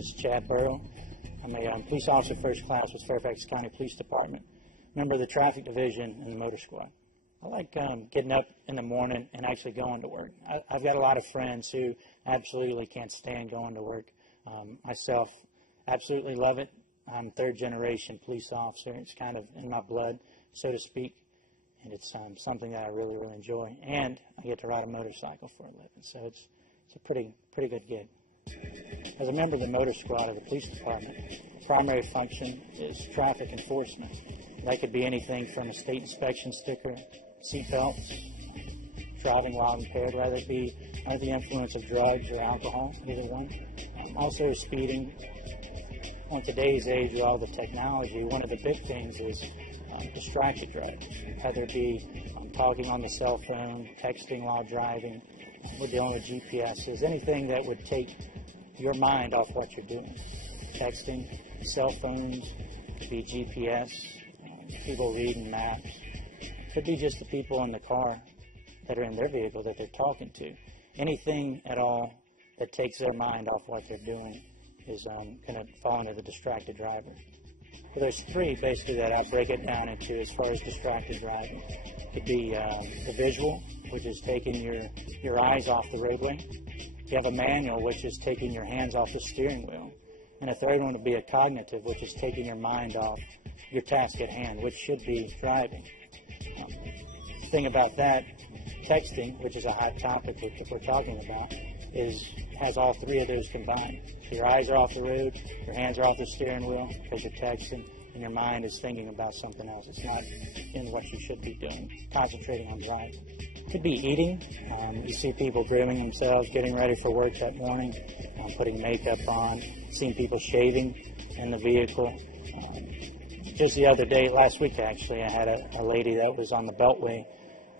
is Chad Burrow. I'm a police officer first class with Fairfax County Police Department, member of the traffic division in the motor squad. I like getting up in the morning and actually going to work. I've got a lot of friends who absolutely can't stand going to work. Myself, absolutely love it. I'm third generation police officer. It's kind of in my blood, so to speak, and it's something that I really, really enjoy. And I get to ride a motorcycle for a living, so it's a pretty good gig. As a member of the motor squad of the police department, the primary function is traffic enforcement. That could be anything from a state inspection sticker, seat belts, driving while impaired, whether it be under the influence of drugs or alcohol, either one. Also speeding. On today's age, with all the technology, one of the big things is distracted driving, whether it be talking on the cell phone, texting while driving, we're dealing with GPSs, anything that would take your mind off what you're doing. Texting, cell phones, could be GPS, people reading maps, could be just the people in the car that are in their vehicle that they're talking to. Anything at all that takes their mind off what they're doing is going to fall into the distracted driver. Well, there's three basically that I break it down into as far as distracted driving. It could be the visual, which is taking your eyes off the roadway. You have a manual, which is taking your hands off the steering wheel. And a third one would be a cognitive, which is taking your mind off your task at hand, which should be driving. The thing about that, texting, which is a hot topic that we're talking about, has all three of those combined. So your eyes are off the road, your hands are off the steering wheel because you're texting, and your mind is thinking about something else. It's not in what you should be doing, concentrating on driving. It could be eating. You see people grooming themselves, getting ready for work that morning, putting makeup on, seeing people shaving in the vehicle. Just the other day, last week actually, I had a lady that was on the Beltway,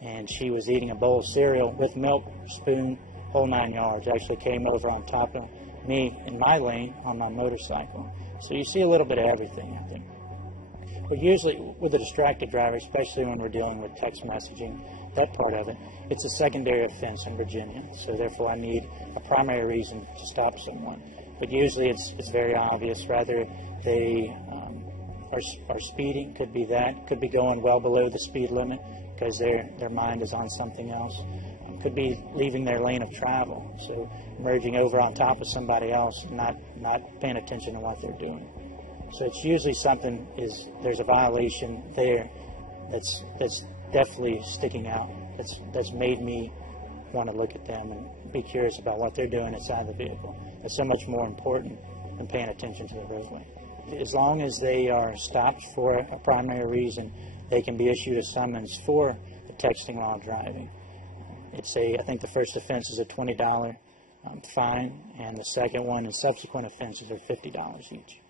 and she was eating a bowl of cereal with milk, spoon, whole 9 yards. Actually came over on top of me in my lane on my motorcycle. So you see a little bit of everything, I think. But usually with a distracted driver, especially when we're dealing with text messaging, that part of it, it's a secondary offense in Virginia. So therefore I need a primary reason to stop someone. But usually it's very obvious, whether they are speeding, could be that, could be going well below the speed limit because their mind is on something else. Could be leaving their lane of travel, so merging over on top of somebody else and not paying attention to what they're doing. So it's usually something there's a violation there that's definitely sticking out, that's made me want to look at them and be curious about what they're doing inside the vehicle. That's so much more important than paying attention to the roadway. As long as they are stopped for a primary reason, they can be issued a summons for the texting while driving. I think the first offense is a $20 fine, and the second one and subsequent offenses are $50 each.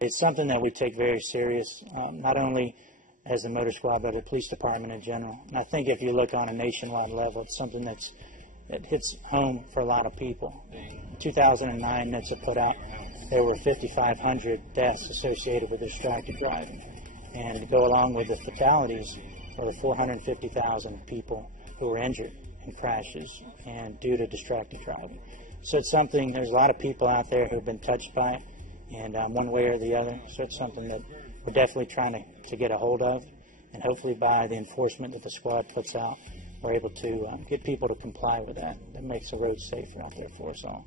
It's something that we take very serious, not only as the motor squad, but the police department in general. And I think if you look on a nationwide level, it's something that hits home for a lot of people. In 2009, NHTSA put out there were 5,500 deaths associated with distracted driving. And to go along with the fatalities, there were 450,000 people who were injured in crashes and due to distracted driving. So it's something, there's a lot of people out there who have been touched by it, and one way or the other. So it's something that we're definitely trying to get a hold of, and hopefully by the enforcement that the squad puts out, we're able to get people to comply with that. That makes the roads safer out there for us all.